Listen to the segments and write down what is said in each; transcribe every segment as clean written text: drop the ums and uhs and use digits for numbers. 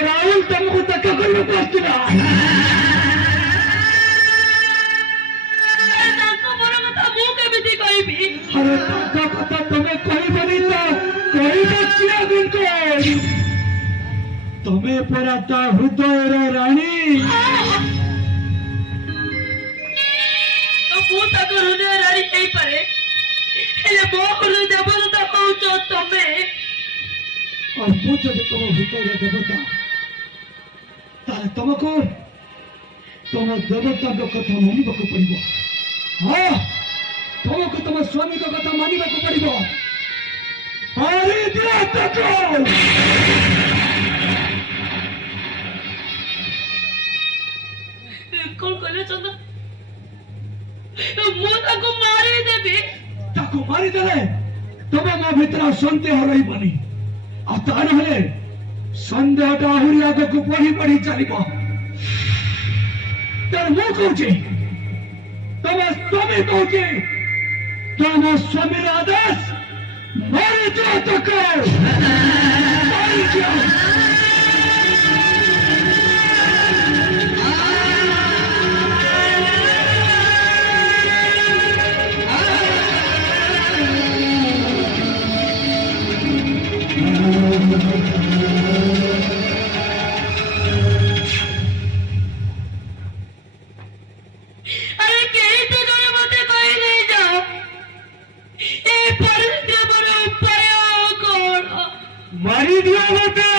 राहुल तुमको धक्का करने को आस्तिला अरे धक्का कथा तुम्हें कोई बनी तो कोई बच्चिया गुनको तुम्हें पराता हृदय रो रानी तो पूता को हृदय रानी नहीं पड़े हेले मोहन देवता पहुंचो तुम्हें और पूछो कि तुम हृदय देवता तारे तुमको तुम देवता को कथा मानिबा को पड़िबो हां तुमको तुम स्वामी को कथा मानिबा को पड़िबो अरे देवता को कौन कहले चंदा मो ताको मारी देबे ताको मारी देले तबे मो भितर संदेह रही बनी आ ता नहले संदेहटा आहुरी आगको बढ़ी बढ़ी चलिबो तर मो कहूची तमे कहूची तम स्वामी आदेश मारी दियो ताको मारी दियो अरे केते जने मते कहि नै जाओ ए परिस्थिति बरो उपाय कोन मारी दियो मते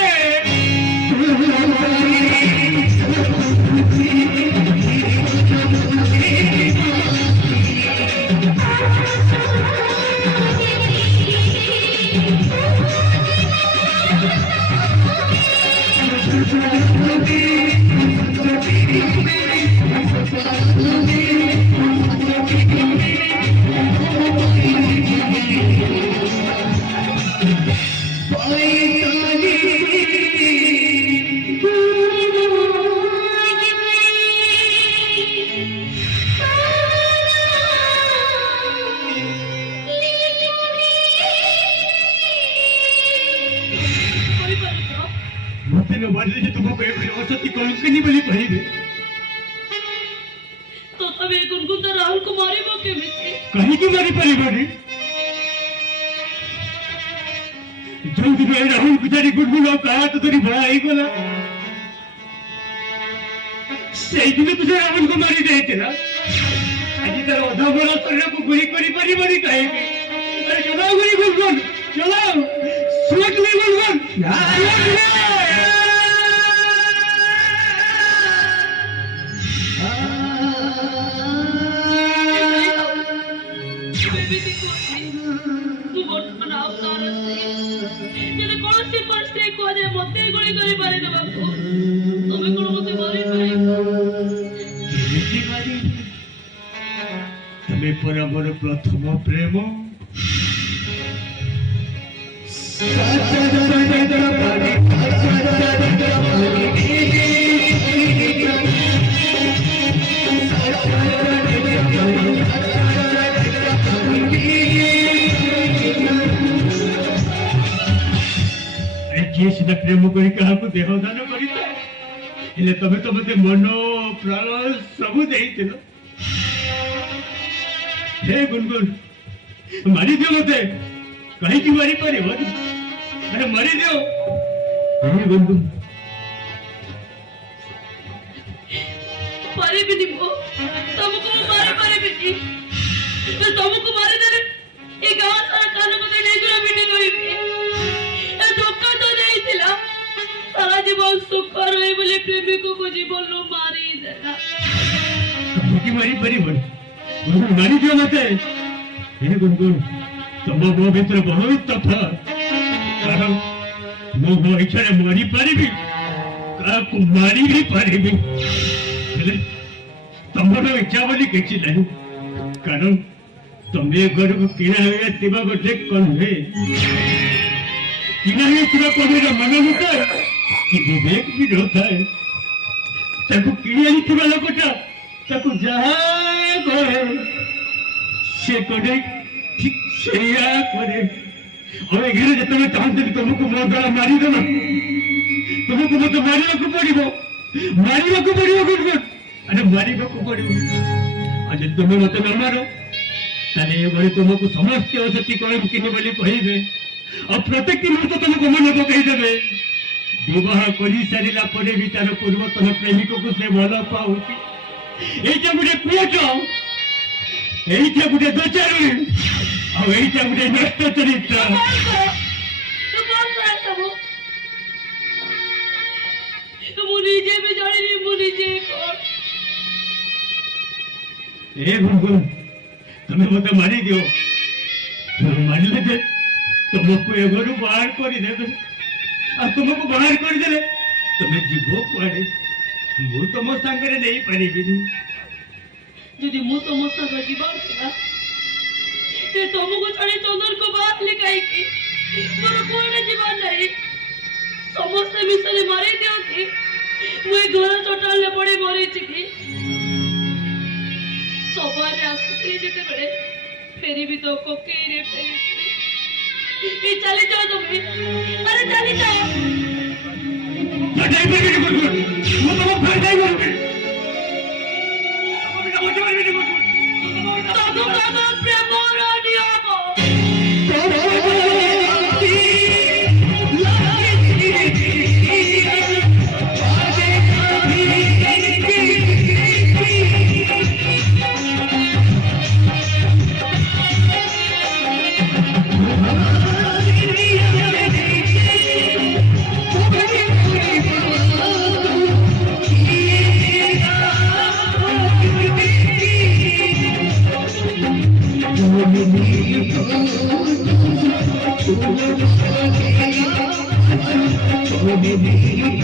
तुमको औसत कहीं बोली कही तो तबे गुनगुन राहुल को मारिबो केमिति कहीं की मारी परिबानी जल्दी में राहुल बिचारी गुनगुन कहा तो तेरी बड़ा ही बोला सही दिन तुझे राहुल को मारी देते ना आज तेरा ओधा बोला तेरे को गोली करी परी बड़ी कहेगी अरे चलो गोली गुनगुन चलो सोच ले गुनगुन मोर प्रथम प्रेम सीधा प्रेम करी क्या देहदान कर तमें तो मत मन प्राण सबू दे હે ગુનગુન મારી દો મતે કહીથી મારી પરિવાર અરે મારી દો હે ગુનગુન ପାରିବିନି ମୁଁ ତମକୁ ମୁଁ ମାରିପାରିବିନି ତମକୁ ମାରିଦେଲେ ଏ ଗାଁ ସାରା କାନକୁ ଦେଇ ନେଇଗୁରା ପିଟି କରିବି ଏ ଧୋକା ତ ଦେଇଥିଲା ସାରା ଜୀବନ ସୁଖ ରହେ ବୋଲି ପ୍ରେମିକକୁ ଜୀବନରୁ ମାରିଦେଲା કહીથી મારી પરિવાર ગુનગુન મારી દો મતે હે ગુનગુન તમ ମୋ ଭିତରେ ବହୁତ ତଫାତ କାରଣ ମୁଁ ମୋ ଇଚ୍ଛାରେ ମରିପାରିବି କାହାକୁ ମାରି ବି ପାରିବି ହେଲେ ତମର ଇଚ୍ଛା ବୋଲି କିଛି ନାହିଁ କାରଣ ତମେ ଏ ଘରକୁ କିଣା ହୋଇଥିବା ଗୋଟେ କଣ୍ଢେ କିଣା ହୋଇଥିବା କଣ୍ଢେର ମନ ଭିତରେ କି ବିବେକ ବି ନଥାଏ ତାକୁ କିଣି ଆଣିଥିବା ଲୋକଟା ତାକୁ ଯାହା କରେ ସେ କଣ୍ଢେଇ ଠିକ ସେଇଆ କରେ ଆଉ ଏ ଘରେ ଯେତେବେଳେ ଚାହୁଁଛନ୍ତି ତମକୁ ମୋ ଦ୍ୱାରା ମାରିଦେବ ତୁମକୁ ମତେ ମାରିବାକୁ ପଡିବ ଗୁଡଗୁଡ ଆରେ ମାରିବାକୁ ପଡିବ ଆଉ ଯଦି ତୁମେ ମତେ ନ ମାର ତାହେଲେ ଏ ଘରେ ତୁମକୁ ସମସ୍ତେ ଅସତି କିନି ବୋଲି କହିବେ ଆଉ ପ୍ରତ୍ୟେକ ମୁହୂର୍ତ୍ତ ତୁମକୁ ମନେ ପକେଇଦେବେ ବିବାହ କରିସାରିଲା ପରେ ବି ତାର ପୂର୍ବତନ ପ୍ରେମିକକୁ ସେ ଭଲ ପାଉଛି ଏଇଟା ଗୋଟେ ପୁଅଟ ଏଇଟା ଗୋଟେ ଦୋଚାରୁ ଆଉ ଏଇଟା ଗୋଟେ ନଷ୍ଟ ଚରିତ୍ର ମୁଁ ନିଜେ ବି ଜାଣିନି ମୁଁ ନିଜେ କଣ ଏ ଗୁନଗୁନ ତମେ ମତେ ମାରିଦିଅ ମାରିଲେ ଯେ ତୁମକୁ ଏ ଘରୁ ବାହାର କରିଦେବେ ଆଉ ତୁମକୁ ବାହାର କରିଦେଲେ ତମେ ଯିବ କୁଆଡେ ମୁଁ ତମ ସାଙ୍ଗରେ ନେଇପାରିବିନି ଯଦି ମୁଁ ତମ ସାଙ୍ଗ ଯିବାର ଥିଲା ସେ ତମକୁ ଛାଡି ଚନ୍ଦନକୁ ବାହାରିଲି କାହିଁକି ମୋର କୁଆଡେ ଯିବାର ନାହିଁ ସମସ୍ତେ ମିଶିଲେ ମାରି ଦିଅନ୍ତି ମୁଁ ଏ ଘର ଚଟାଣରେ ପଡି ମରିଯିବି ସବାରେ ଆସୁଥିଲି ଯେତେବେଳେ ଫେରିବି ତ କୋକେଇରେ ଫେରିବି ଚାଲିଯାଅ ତମେ ଆରେ ଚାଲିଯାଅ ପ୍ରେମର ନିୟମ Oh,